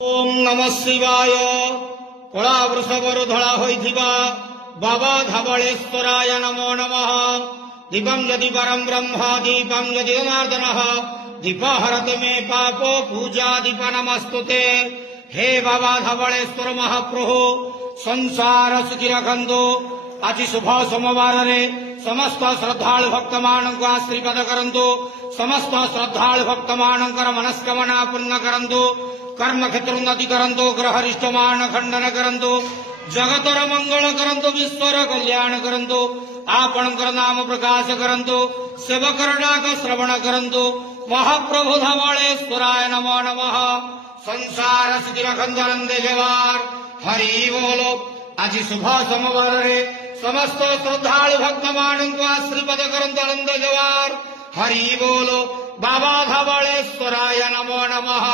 ओम नमः शिवाय। कला वृषभर धड़ा होइथिबा बाबा धवलेश्वराय नमो नमः। दीपं यदि परं ब्रह्म दीपं यदि जनार्दनः दीपहरति मे पापो पूजा दीप नमस्तुते। हे बाबा धवलेश्वर महाप्रभु संसार सुखी रखंतु। आज शुभ सोमवार रे समस्त श्रद्धालु भक्त मानक आशीर्वाद करंतु। समस्त श्रद्धालु भक्त मानकर मनस्कामना पूर्ण करंतु। कर्म क्षेत्र उन्नति करंतु। ग्रहरिष्ट मान खंडन करंतु। जगतर मंगल करंतु। विश्वर कल्याण करंतु। आपणकर नाम प्रकाश करंतु। सेवकर डाक श्रवण करंतु। महाप्रभु धवलेश्वराय नमो नमः। संसार सुखी रखंतु आनंद जवार हरि बोलो। आज शुभ सोमवार रे समस्त श्रद्धालु भक्त मानक आशीर्वाद करंतु आनंद जवार हरि बोलो। बाबा धवलेश्वराय नमो नमः।